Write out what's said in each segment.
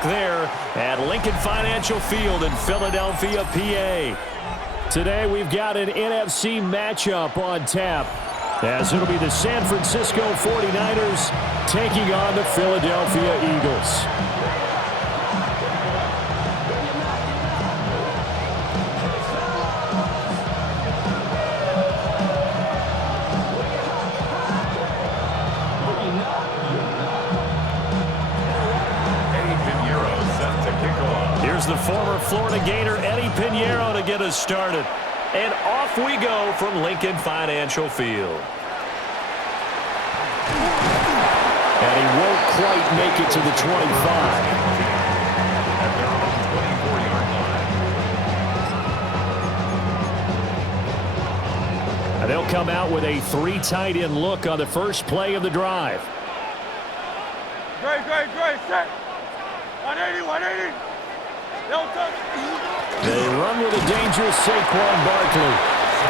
back there at Lincoln Financial Field in Philadelphia, PA. Today we've got an NFC matchup on tap, as it'll be the San Francisco 49ers taking on the Philadelphia Eagles. Here's the former Florida Gator Eddie Pinheiro to get us started. And off we go from Lincoln Financial Field. And he won't quite make it to the 25. And they'll come out with a 3 tight end look on the first play of the drive. Great, set. 180, 180. They run with a dangerous Saquon Barkley.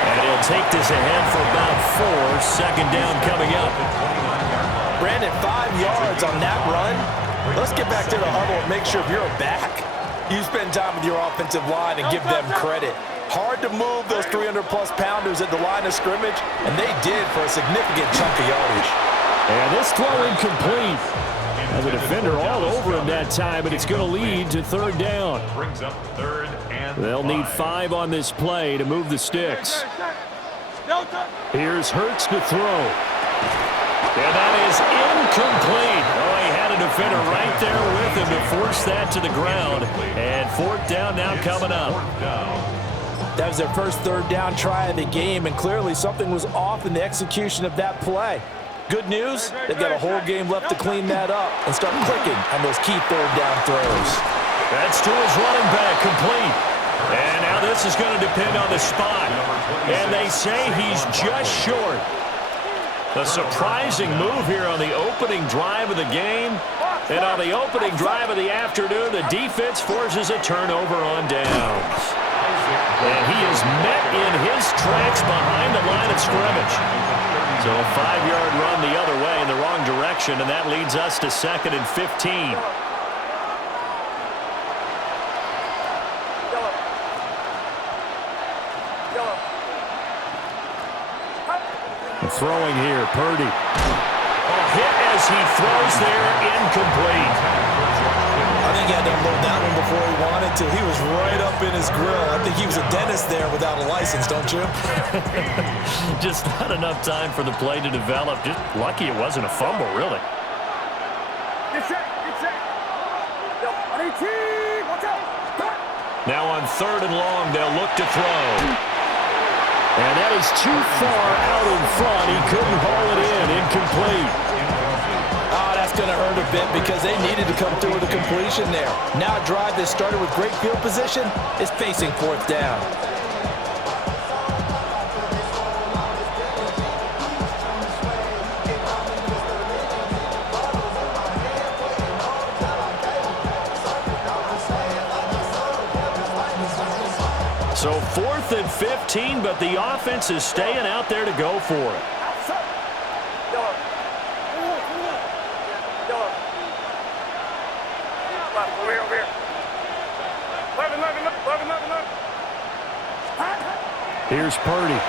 And he'll take this ahead for about 4. Second down coming up. Brandon, 5 yards on that run. Let's get back to the huddle and make sure if you're back, you spend time with your offensive line and give them credit. Hard to move those 300-plus pounders at the line of scrimmage, and they did for a significant chunk of yardage. And this throw incomplete. And the defender all over him that time, but it's going to lead to third down. Brings up third and They'll need 5 on this play to move the sticks. Here's Hurts to throw. And that is incomplete. Oh, he had a defender right there with him to force that to the ground. And fourth down now coming up. That was their first third down try of the game, and clearly something was off in the execution of that play. Good news, they've got a whole game left to clean that up and start clicking on those key third down throws. That's to his running back, complete. And now this is going to depend on the spot. And they say he's just short. A surprising move here on the opening drive of the game. And on the opening drive of the afternoon, the defense forces a turnover on downs. And he is met in his tracks behind the line of scrimmage. So a 5-yard run the other way in the wrong direction, and that leads us to 2nd and 15. And throwing here, Purdy. A hit as he throws there, incomplete. I think he had to unload that one before he wanted to. He was right up in his grill. I think he was a dentist there without a license, don't you? Just not enough time for the play to develop. Just lucky it wasn't a fumble, really. Now on 3rd and long, they'll look to throw. And that is too far out in front. He couldn't haul it in. Incomplete. Oh, that's going to hurt a bit because they needed to come through with a completion there. Now a drive that started with great field position is facing 4th down. So 4th and 15, but the offense is staying out there to go for it. Here's Purdy.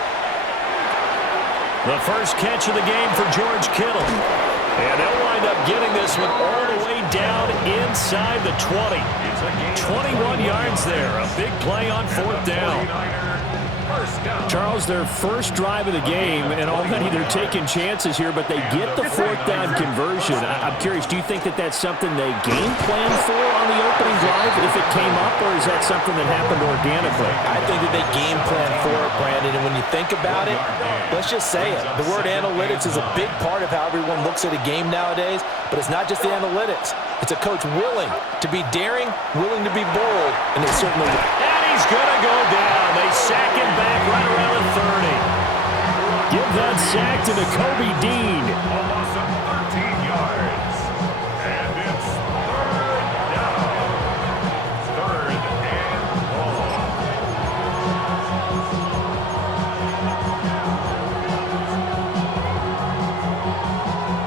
The first catch of the game for George Kittle. And they'll wind up getting this one all the way down inside the 20. 21 yards there. A big play on 4th down. Charles, their first drive of the game, and already they're taking chances here, but they get the 4th down conversion. I'm curious, do you think that that's something they game planned for on the opening drive if it came up, or is that something that happened organically? I think that they game planned for it, Brandon, and when you think about it, let's just say it. The word analytics is a big part of how everyone looks at a game nowadays, but it's not just the analytics. It's a coach willing to be daring, willing to be bold, and they certainly will. And he's going to go down. They sack him back right around the 30. Give that sack to Nakobe Dean. almost 13 yards. And it's third down. 3rd and long.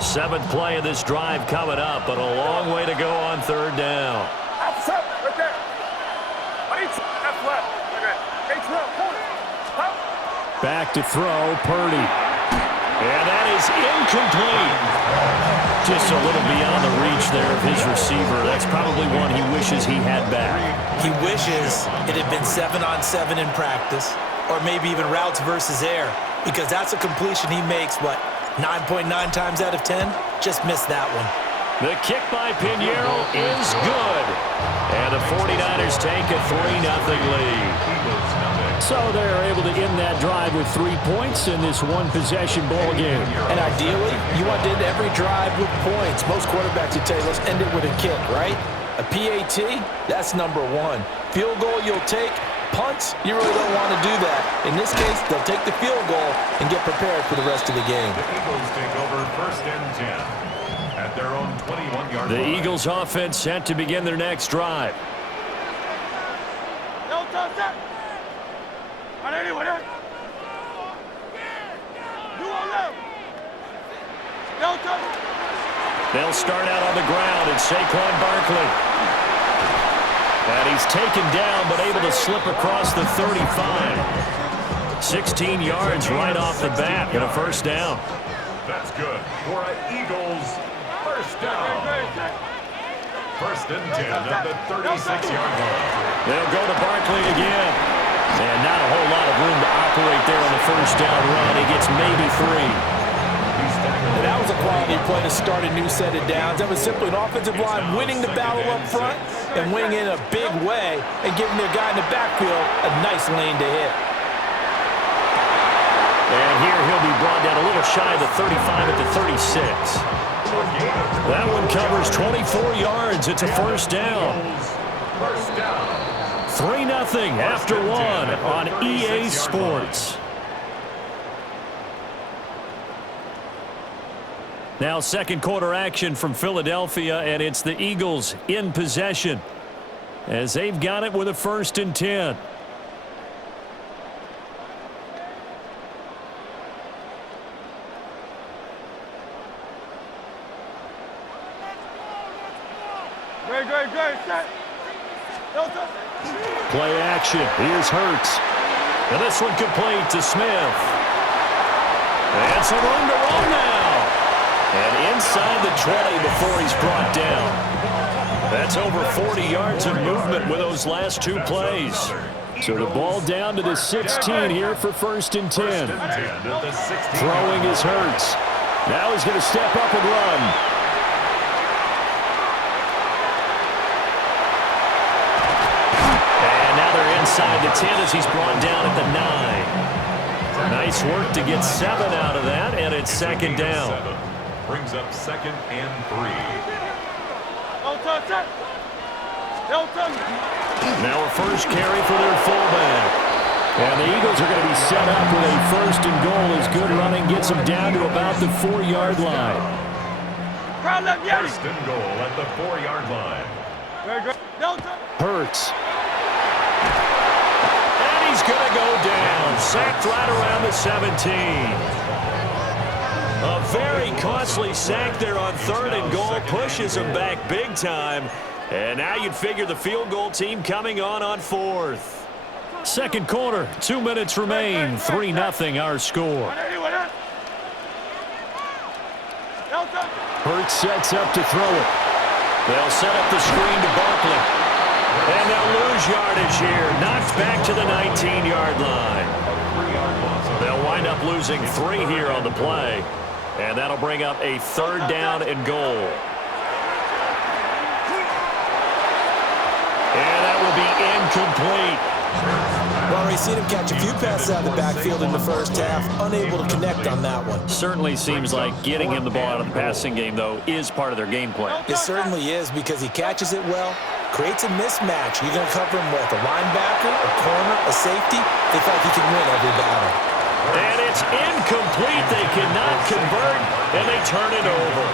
7th play of this drive coming up, but a long way to go on 3rd down. Stop. Right there. That's left. Okay. Hey, Trill, hold it. Stop. Back to throw, Purdy. And that is incomplete. Just a little beyond the reach there of his receiver. That's probably one he wishes he had back. He wishes it had been 7-on-7 in practice, or maybe even routes versus air, because that's a completion he makes, 9.9 times out of 10? Just missed that one. The kick by Pinheiro is good. And the 49ers take a 3-0 lead. So they're able to end that drive with 3 points in this one-possession ball game. And ideally, you want to end every drive with points. Most quarterbacks would tell you, let's end it with a kick, right? A PAT, that's number one. Field goal you'll take. Punts, you really don't want to do that. In this case, they'll take the field goal and get prepared for the rest of the game. The Eagles take over 1st and 10 at their own 21-yard line. The Eagles offense set to begin their next drive. No touch that. On anyone else. You on left. No touch. They'll start out on the ground, and Saquon Barkley. And he's taken down, but able to slip across the 35. 16 yards right off the bat and a 1st down. That's good for an Eagles 1st down. 1st and 10 at the 36-yard line. They'll go to Barkley again. And not a whole lot of room to operate there on the 1st down run. He gets maybe 3. And that was a quality play to start a new set of downs. That was simply an offensive line winning the battle up front and winning in a big way and giving their guy in the backfield a nice lane to hit. And here he'll be brought down a little shy of the 35 at the 36. That one covers 24 yards. It's a 1st down. 1st down. 3-0 after 1 on EA Sports. Now 2nd quarter action from Philadelphia, and it's the Eagles in possession as they've got it with a 1st and 10. Great. Set. No touch. Play action. Here's Hurts. And this one complete to Smith. And some room to roll now. And inside the 20 before he's brought down. That's over 40 yards of movement with those last 2 plays. So the ball down to the 16 here for 1st and 10. Throwing is Hurts. Now he's going to step up and run. Inside the 10 as he's brought down at the 9. Nice work to get 7 out of that, and it's 2nd down. Brings up 2nd and 3. No touch that. No touch. Now a 1st carry for their fullback. And the Eagles are going to be set up with a 1st and goal as good running gets them down to about the 4-yard line. 1st and goal at the 4-yard line. No touch. Hurts. He's going to go down, sacked right around the 17. A very costly sack there on 3rd and goal, pushes him back big time. And now you'd figure the field goal team coming on 4th. 2nd quarter, 2 minutes remain, 3-0 our score. Hurts sets up to throw it. They'll set up the screen to Barkley. And they'll lose yardage here. Knocked back to the 19-yard line. They'll wind up losing 3 here on the play. And that'll bring up a 3rd down and goal. And that will be incomplete. Well, we've seen him catch a few passes out of the backfield in the 1st half, unable to connect on that one. Certainly seems like getting him the ball out of the passing game, though, is part of their game plan. It certainly is, because he catches it well, creates a mismatch. You're going to cover him with a linebacker, a corner, a safety. They feel like he can win every battle. And it's incomplete. They cannot convert, and they turn it over.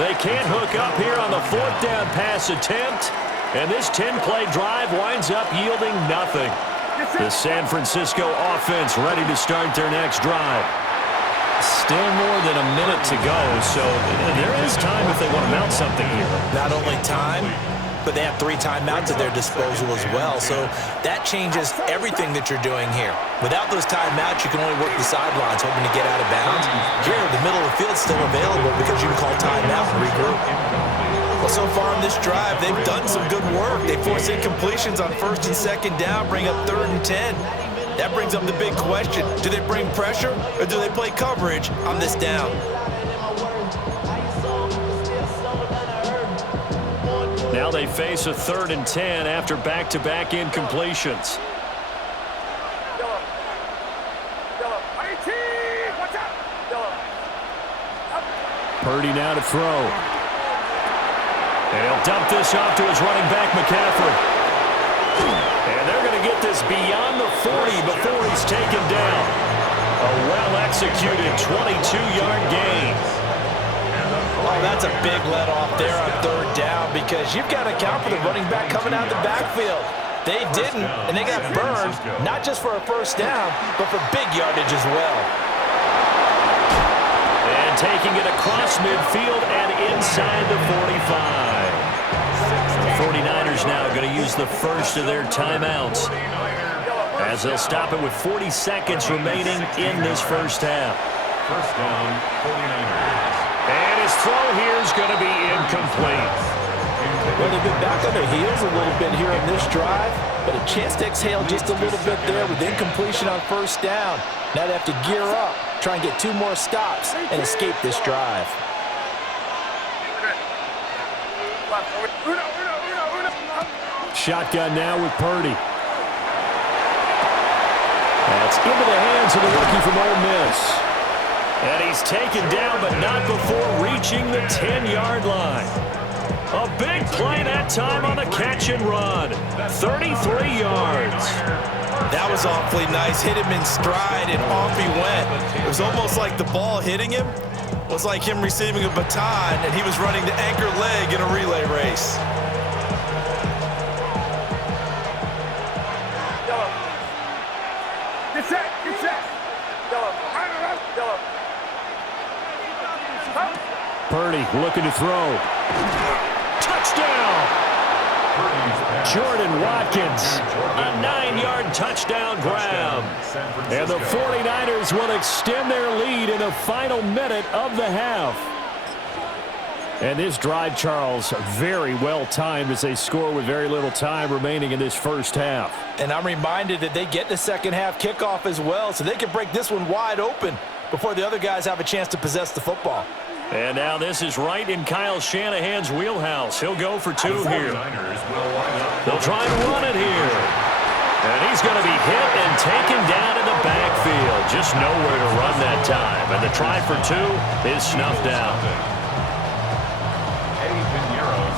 They can't hook up here on the 4th down pass attempt, and this 10-play drive winds up yielding nothing. The San Francisco offense ready to start their next drive. Still more than a minute to go, so there is time if they want to mount something here. Not only time, but they have 3 timeouts at their disposal as well. So that changes everything that you're doing here. Without those timeouts, you can only work the sidelines, hoping to get out of bounds. Here, the middle of the field's still available because you can call timeout and regroup. Well, so far in this drive, they've done some good work. They force incompletions on 1st and 2nd down, bring up 3rd and 10. That brings up the big question. Do they bring pressure or do they play coverage on this down? Now they face a 3rd and 10 after back-to-back incompletions. Purdy now to throw. And he'll dump this off to his running back, McCaffrey. And they're going to get this beyond the 40 before he's taken down. A well-executed 22-yard gain. Oh, that's a big let-off there on 3rd down because you've got to account for the running back coming out of the backfield. They didn't, and they got burned, not just for a 1st down, but for big yardage as well. And taking it across midfield and inside the 45. The 49ers now going to use the first of their timeouts as they'll stop it with 40 seconds remaining in this first half. 1st down, 49ers. And his throw here is going to be incomplete. Well, they've been back on their heels a little bit here in this drive, but a chance to exhale just a little bit there with incompletion on 1st down. Now they have to gear up, try and get 2 more stops, and escape this drive. Shotgun now with Purdy. That's into the hands of the rookie from Ole Miss. And he's taken down, but not before reaching the 10-yard line. A big play that time on the catch and run. 33 yards. That was awfully nice. Hit him in stride, and off he went. It was almost like the ball hitting him was like him receiving a baton, and he was running the anchor leg in a relay race. Get set, get set. Purdy looking to throw. Touchdown! Jordan Watkins, a 9-yard touchdown grab. And the 49ers will extend their lead in the final minute of the half. And this drive, Charles, very well timed as they score with very little time remaining in this first half. And I'm reminded that they get the second half kickoff as well, so they can break this one wide open before the other guys have a chance to possess the football. And now this is right in Kyle Shanahan's wheelhouse. He'll go for 2 here. They'll try and run it here. And he's going to be hit and taken down in the backfield. Just nowhere to run that time. And the try for 2 is snuffed out.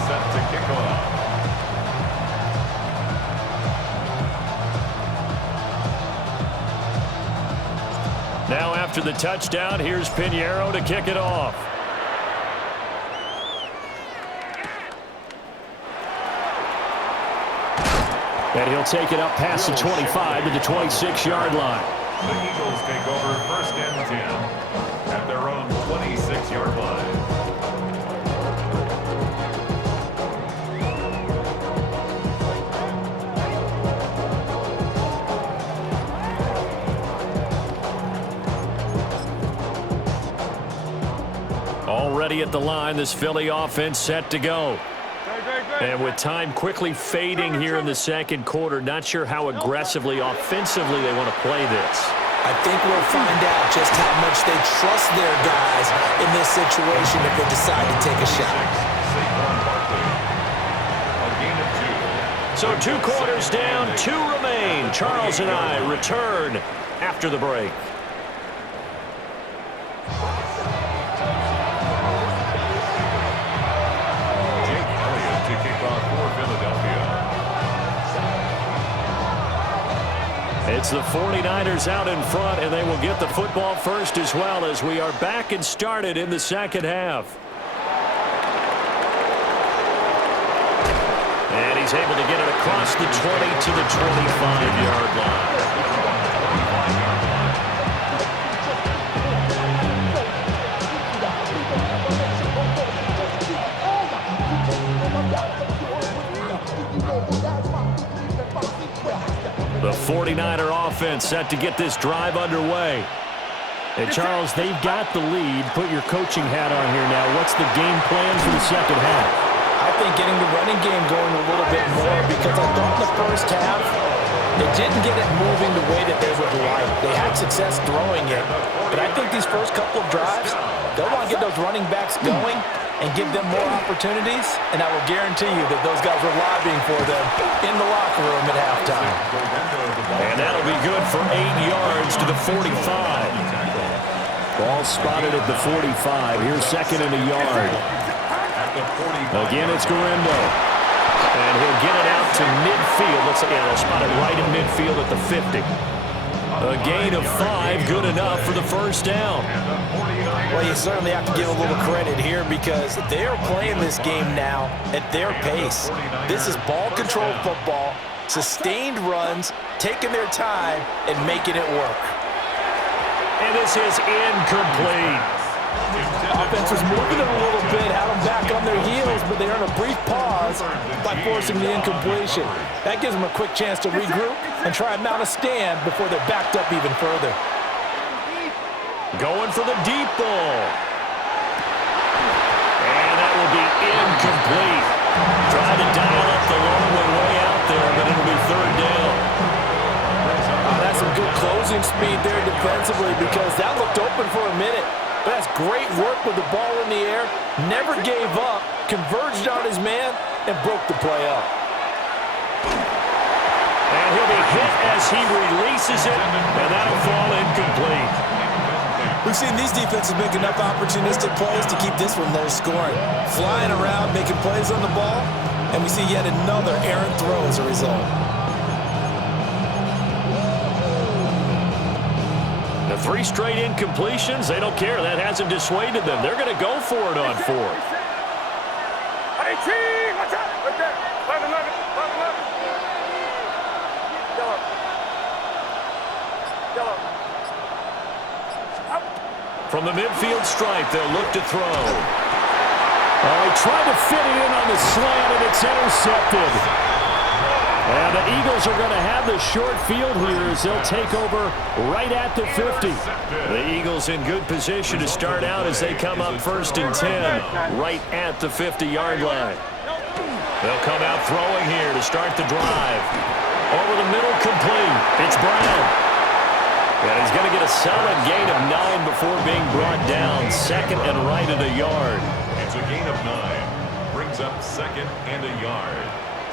Set to kick off. Now after the touchdown, here's Pinheiro to kick it off. And he'll take it up past the 25 to the 26-yard line. The Eagles take over 1st and 10 at their own 26-yard line. Already at the line, this Philly offense set to go. And with time quickly fading here in the second quarter, not sure how aggressively, offensively they want to play this. I think we'll find out just how much they trust their guys in this situation if they decide to take a shot. So 2 quarters down, 2 remain. Charles and I return after the break. It's the 49ers out in front, and they will get the football first as well as we are back and started in the second half. And he's able to get it across the 20 to the 25-yard line. 49er offense set to get this drive underway. And, Charles, they've got the lead. Put your coaching hat on here now. What's the game plan for the second half? I think getting the running game going a little bit more, because I thought in the first half they didn't get it moving the way that they would like. They had success throwing it, but I think these first couple of drives, they'll want to get those running backs going and give them more opportunities, and I will guarantee you that those guys were lobbying for them in the locker room at halftime. And that'll be good for 8 yards to the 45. Ball spotted at the 45. Here's second and a yard. Again, it's Garindo. And he'll get it out to midfield. Looks like they'll spot it right in midfield at the 50. A gain of 5, good enough for the first down. Well, you certainly have to give a little credit here, because they are playing this game now at their pace. This is ball control football, sustained runs, taking their time, and making it work. And this is incomplete. Offense was moving them a little bit, had them back on their heels, but they earned a brief pause by forcing the incompletion. That gives them a quick chance to regroup and try and mount a stand before they're backed up even further. Going for the deep ball. And that will be incomplete. Trying to dial up the long way out there, but it'll be third down. That's some good closing speed there defensively, because that looked open for a minute. But that's great work with the ball in the air. Never gave up, converged on his man, and broke the play up. And he'll be hit as he releases it, and that'll fall incomplete. We've seen these defenses make enough opportunistic plays to keep this one low scoring. Flying around, making plays on the ball, and we see yet another errant throw as a result. The 3 straight incompletions, they don't care. That hasn't dissuaded them. They're going to go for it on 4th. Hey, team, watch out. Right there. 11. Yellow. From the midfield stripe, they'll look to throw. Oh, he tried to fit it in on the slant, and it's intercepted. And the Eagles are going to have the short field here as they'll take over right at the 50. The Eagles in good position to start out as they come up 1st and 10, right at the 50-yard line. They'll come out throwing here to start the drive. Over the middle, complete. It's Brown. And he's going to get a solid gain of 9 before being brought down. 2nd and right at a yard. It's a gain of 9. Brings up 2nd and a yard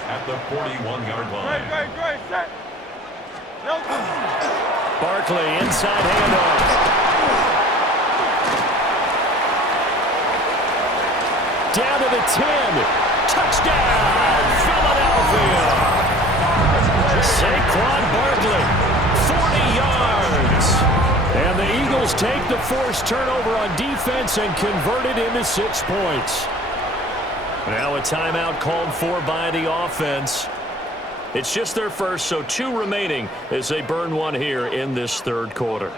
at the 41-yard line. Great, set. Barkley, inside handoff. Down to the 10. Touchdown, Philadelphia. Saquon Barkley, 40 yards. And the Eagles take the forced turnover on defense and convert it into 6 points. Now a timeout called for by the offense. It's just their first, so 2 remaining as they burn 1 here in this 3rd quarter.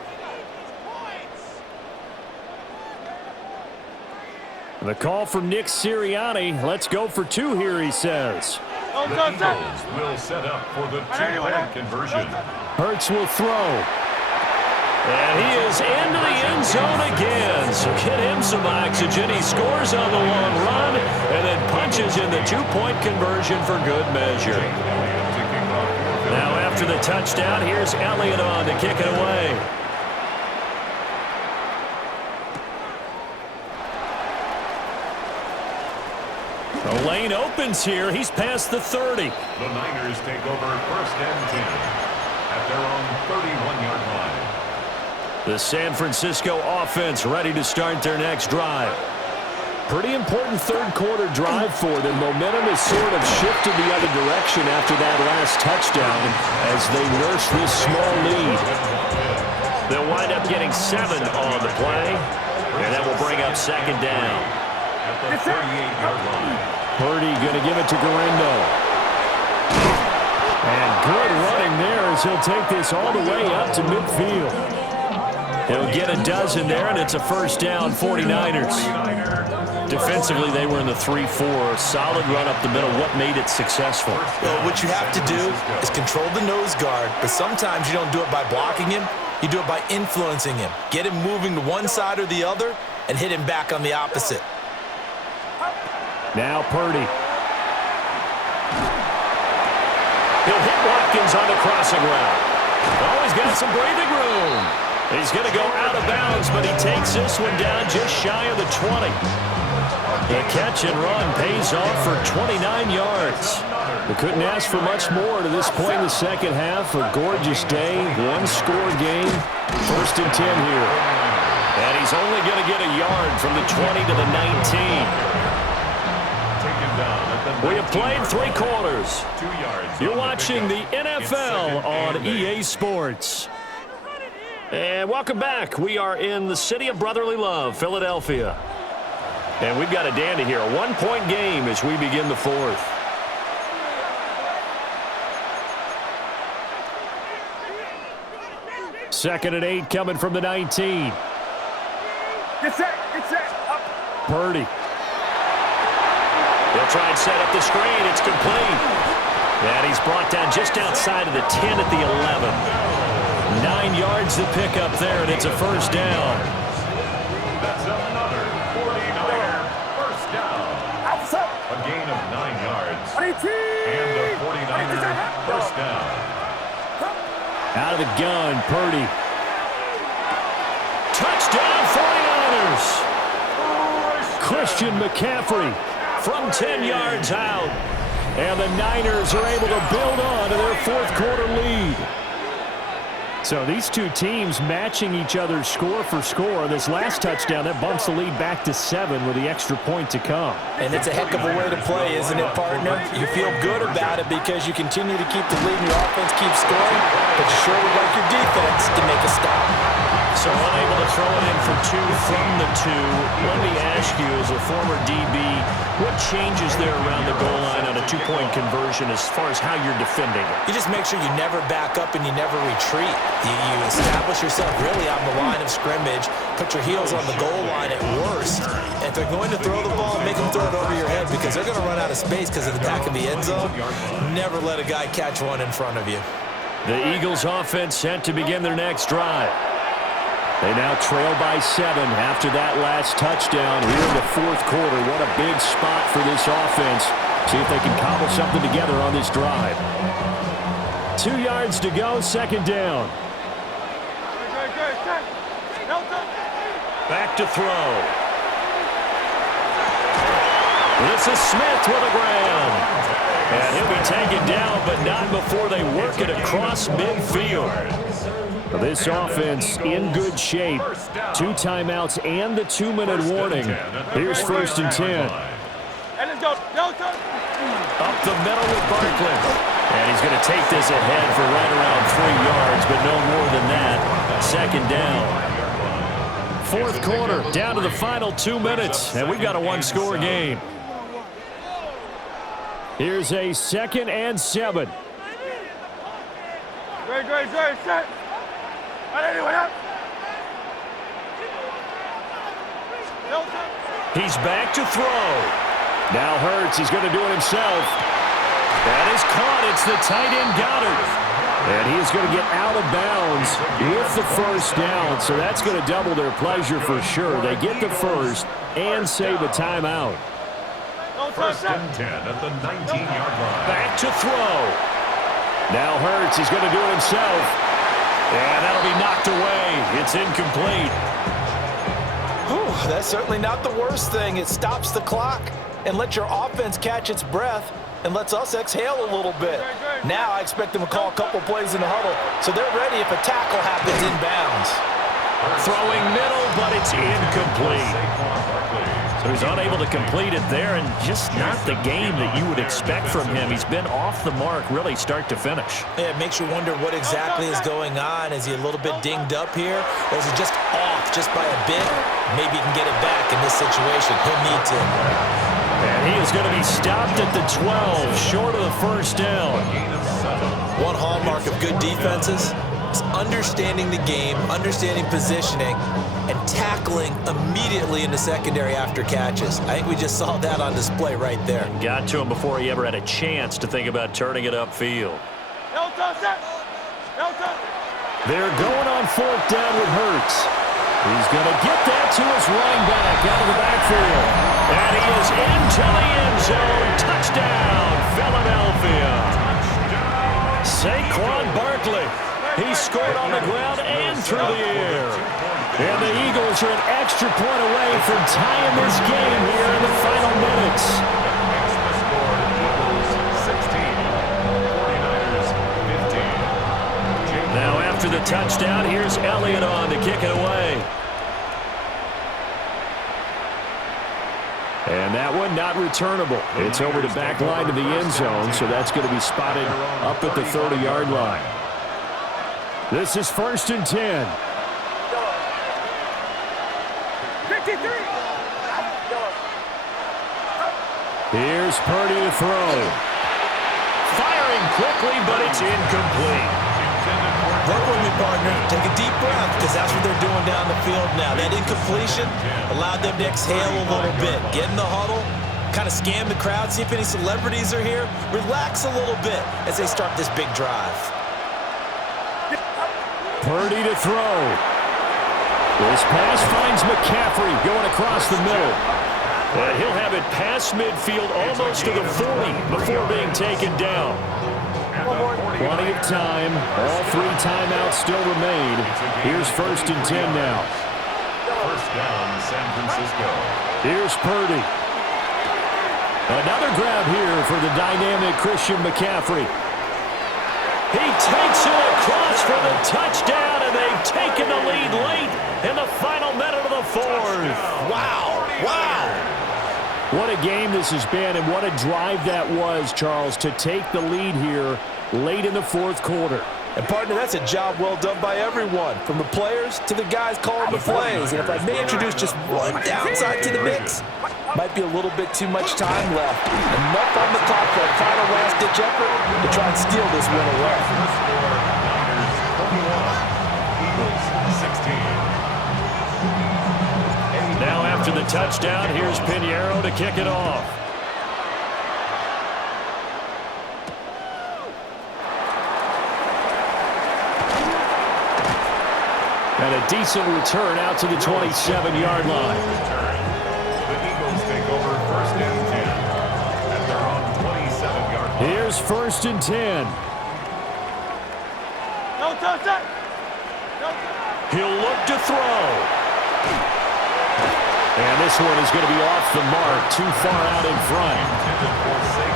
The call from Nick Sirianni. Let's go for 2 here, he says. The Eagles will set up for the 2-point conversion. Hurts will throw. And he is into the end zone again. So get him some oxygen. He scores on the long run and then punches in the 2-point conversion for good measure. Now after the touchdown, here's Elliott on to kick it away. The lane opens here. He's past the 30. The Niners take over 1st and 10 at their own 31-yard line. The San Francisco offense ready to start their next drive. Pretty important 3rd quarter drive for them. Momentum has sort of shifted the other direction after that last touchdown as they nurse this small lead. They'll wind up getting 7 on the play, and that will bring up 2nd down. At the 38-yard line. Purdy going to give it to Garindo. And good running there as he'll take this all the way up to midfield. He'll get a dozen there, and it's a 1st down, 49ers. Defensively, they were in the 3-4. Solid run up the middle. What made it successful? Well, what you have to do is control the nose guard, but sometimes you don't do it by blocking him. You do it by influencing him. Get him moving to one side or the other and hit him back on the opposite. Now Purdy. He'll hit Watkins on the crossing route. Oh, he's got some breathing room. He's going to go out of bounds, but he takes this one down just shy of the 20. The catch and run pays off for 29 yards. We couldn't ask for much more to this point in the second half. A gorgeous day, one-score game. 1st and 10 here. And he's only going to get a yard from the 20 to the 19. We have played 3 quarters. You're watching the NFL on EA Sports. And welcome back. We are in the city of brotherly love, Philadelphia. And we've got a dandy here. A 1-point game as we begin the 4th. Second and 8 coming from the 19. Get set, up. Purdy. They'll try and set up the screen. It's complete. And he's brought down just outside of the 10 at the 11. 9 yards to pick up there, and it's a first down. That's another 49er first down. A gain of 9 yards. And a 49er first down. Out of the gun, Purdy. Touchdown, 49ers. Christian McCaffrey from 10 yards out. And the Niners are able to build on to their 4th quarter lead. So these two teams matching each other's score for score. This last touchdown, that bumps the lead back to 7 with the extra point to come. And it's a heck of a way to play, isn't it, partner? You feel good about it because you continue to keep the lead and your offense keeps scoring, but you sure would like your defense to make a stop. So unable to throw it in for 2 from the 2. Let me ask you, as a former DB, what changes there around the goal line on a 2-point conversion as far as how you're defending it? You just make sure you never back up and you never retreat. You establish yourself really on the line of scrimmage, put your heels on the goal line at worst. And if they're going to throw the ball, make them throw it over your head because they're going to run out of space because of the back of the end zone. Never let a guy catch one in front of you. The Eagles offense set to begin their next drive. They now trail by 7 after that last touchdown here in the 4th quarter. What a big spot for this offense. See if they can cobble something together on this drive. 2 yards to go, 2nd down. Back to throw. This is Smith with a grab. And he'll be taken down, but not before they work it across midfield. This offense in good shape. 2 timeouts and the 2-minute warning. Here's 1st and 10. Up the middle with Barkley. And he's going to take this ahead for right around 3 yards, but no more than that. 2nd down. 4th quarter, down to the final 2 minutes, and we've got a 1-score game. Here's a 2nd and 7. Great, set. He's back to throw. Now Hurts, he's going to do it himself. That is caught. It's the tight end Goddard. And he is going to get out of bounds with the first down. So that's going to double their pleasure for sure. They get the first and save a timeout. 1st and 10 at the 19-yard line. Back to throw. Now Hurts, he's going to do it himself. And that'll be knocked away. It's incomplete. Whew, that's certainly not the worst thing. It stops the clock and lets your offense catch its breath and lets us exhale a little bit. Now I expect them to call a couple plays in the huddle so they're ready if a tackle happens inbounds. Throwing middle, but it's incomplete. So he's unable to complete it there, and just not the game that you would expect from him. He's been off the mark really start to finish. Yeah, it makes you wonder what exactly is going on. Is he a little bit dinged up here, or is he just off just by a bit? Maybe he can get it back in this situation. He'll need to. And he is going to be stopped at the 12, short of the first down. One hallmark of good defenses basics, understanding the game, understanding positioning, and tackling immediately in the secondary after catches. I think we just saw that on display right there. Got to him before he ever had a chance to think about turning it upfield. They're going on fourth down with Hurts. He's going to get that to his running back out of the backfield. And he is into the end zone. Touchdown, Philadelphia. Saquon Barkley. He scored on the ground and through the air. And the Eagles are an extra point away from tying this game here in the final minutes. Now after the touchdown, here's Elliott on to kick it away. And that one not returnable. It's over the back line to the end zone, so that's going to be spotted up at the 30-yard line. This is 1st and 10. 53. Here's Purdy to throw. Firing quickly, but it's incomplete. Work with me, partner. Take a deep breath, because that's what they're doing down the field now. That incompletion allowed them to exhale a little bit. Get in the huddle, kind of scan the crowd, see if any celebrities are here. Relax a little bit as they start this big drive. Purdy to throw. This pass finds McCaffrey going across the middle. And he'll have it past midfield almost to the 40 before being taken down. Plenty of time. All 3 timeouts still remain. Here's 1st and 10 now. First down, San Francisco. Here's Purdy. Another grab here for the dynamic Christian McCaffrey. He takes it across for the touchdown, and they've taken the lead late in the final minute of the 4th. Wow. Wow. What a game this has been, and what a drive that was, Charles, to take the lead here late in the 4th quarter. And, partner, that's a job well done by everyone, from the players to the guys calling the plays. And if I may introduce just one downside to the mix, might be a little bit too much time left. Enough on the clock for a final last-ditch effort to try and steal this win away. Now after the touchdown, here's Pinheiro to kick it off. And a decent return out to the 27-yard line. The Eagles take over 1st and 10 at their own 27-yard line. Here's 1st and 10. No touchdown. He'll look to throw. And this one is going to be off the mark, too far out in front.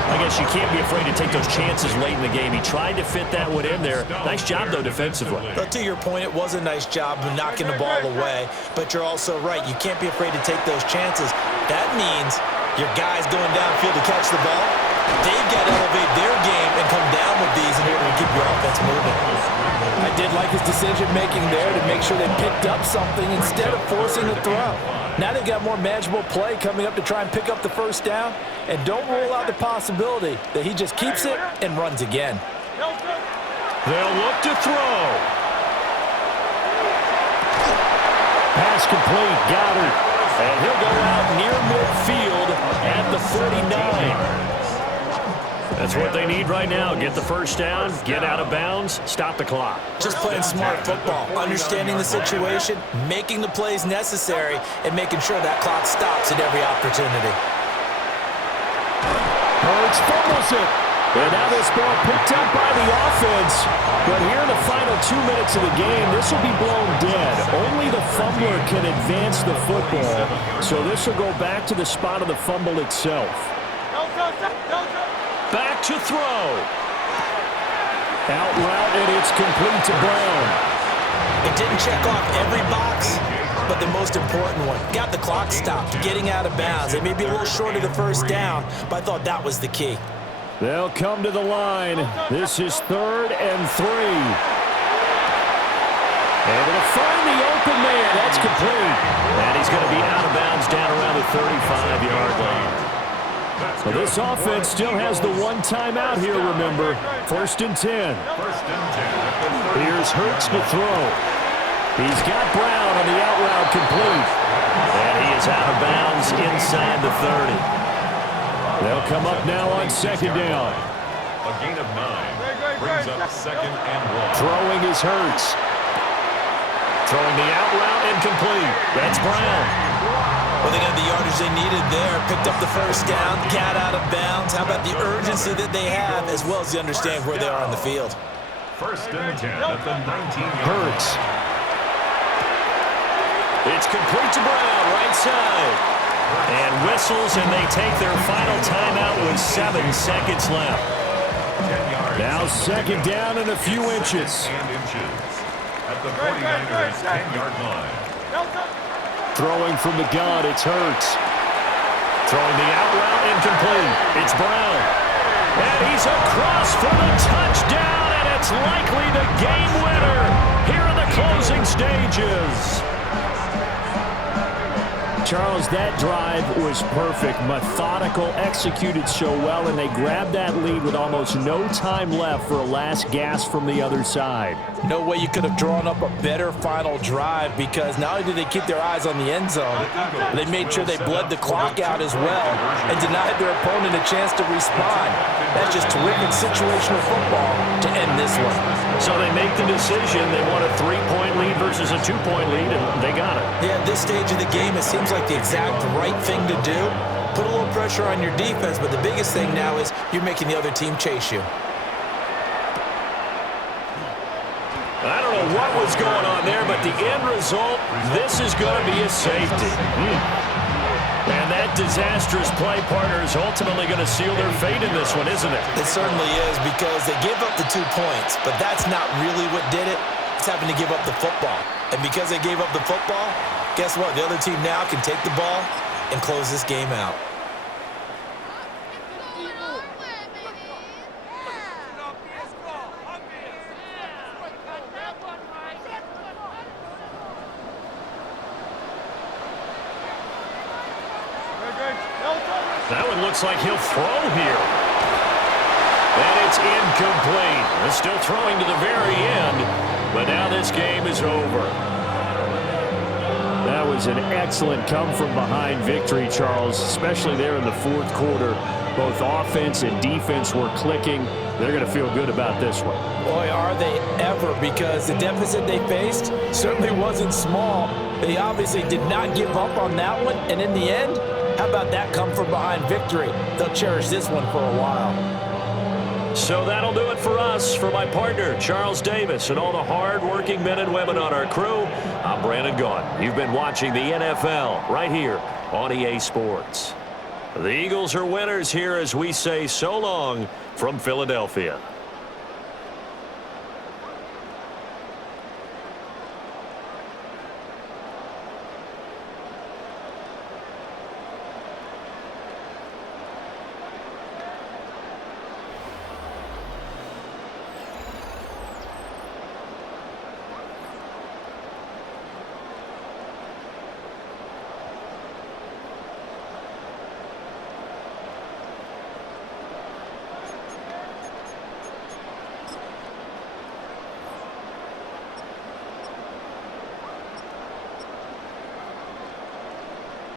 I guess you can't be afraid to take those chances late in the game. He tried to fit that one in there. Nice job, though, defensively. But to your point, it was a nice job of knocking the ball away. But you're also right. You can't be afraid to take those chances. That means your guys going downfield to catch the ball, they've got to elevate their game and come down with these in order to keep your offense moving. I did like his decision-making there to make sure they picked up something instead of forcing the throw. Now they've got more manageable play coming up to try and pick up the 1st down. And don't rule out the possibility that he just keeps it and runs again. They'll look to throw. Pass complete, Goddard. And he'll go out near midfield at the 49. That's what they need right now. Get the 1st down, get out of bounds, stop the clock. Just playing smart football, understanding the situation, making the plays necessary, and making sure that clock stops at every opportunity. Hurts fumbles it. And now this ball picked up by the offense. But here in the final 2 minutes of the game, this will be blown dead. Only the fumbler can advance the football. So this will go back to the spot of the fumble itself. Back to throw. Out route, and it's complete to Brown. It didn't check off every box, but the most important one. Got the clock stopped, getting out of bounds. They may be a little short of the 1st down, but I thought that was the key. They'll come to the line. This is 3rd and 3. And to find the open man, that's complete. And he's going to be out of bounds down around the 35-yard line. Well, this offense still has the one timeout here, remember. 1st and 10. Here's Hurts to throw. He's got Brown on the out route complete. And he is out of bounds inside the 30. They'll come up now on 2nd down. A gain of 9 brings up 2nd and 1. Throwing is Hurts. Throwing the out route incomplete. That's Brown. Well, they got the yardage they needed there. Picked up the 1st down, got out of bounds. How about the urgency that they have, as well as they understand where they are on the field? 1st and 10 at the 19-yard Hurts. It's complete to Brown, right side. And whistles, and they take their final timeout with 7 seconds left. 10 yards. Now 2nd down and a few inches. At the 49ers 10-yard line. Throwing from the gun, it's Hurts. Throwing the out route incomplete. It's Brown. And he's across for the touchdown, and it's likely the game winner here in the closing stages. Charles, that drive was perfect, methodical, executed so well, and they grabbed that lead with almost no time left for a last gasp from the other side. No way you could have drawn up a better final drive, because not only did they keep their eyes on the end zone, they made sure they bled the clock out as well and denied their opponent a chance to respond. That's just terrific situational football to end this one. So they make the decision. They want a 3-point lead versus a 2-point lead, and they got it. Yeah, at this stage of the game, it seems like the exact right thing to do. Put a little pressure on your defense, but the biggest thing now is you're making the other team chase you. I don't know what was going on there, but the end result, this is going to be a safety. And that disastrous play, partner, is ultimately going to seal their fate in this one, isn't it? It certainly is, because they gave up the 2 points, but that's not really what did it. It's having to give up the football. And because they gave up the football, guess what? The other team now can take the ball and close this game out. That one looks like he'll throw here. And it's incomplete. They're still throwing to the very end, but now this game is over. That was an excellent come-from-behind victory, Charles, especially there in the 4th quarter. Both offense and defense were clicking. They're going to feel good about this one. Boy, are they ever, because the deficit they faced certainly wasn't small. They obviously did not give up on that one, and in the end, how about that come-from-behind victory? They'll cherish this one for a while. So that'll do it for us. For my partner, Charles Davis, and all the hard-working men and women on our crew, I'm Brandon Gaudin. You've been watching the NFL right here on EA Sports. The Eagles are winners here as we say so long from Philadelphia.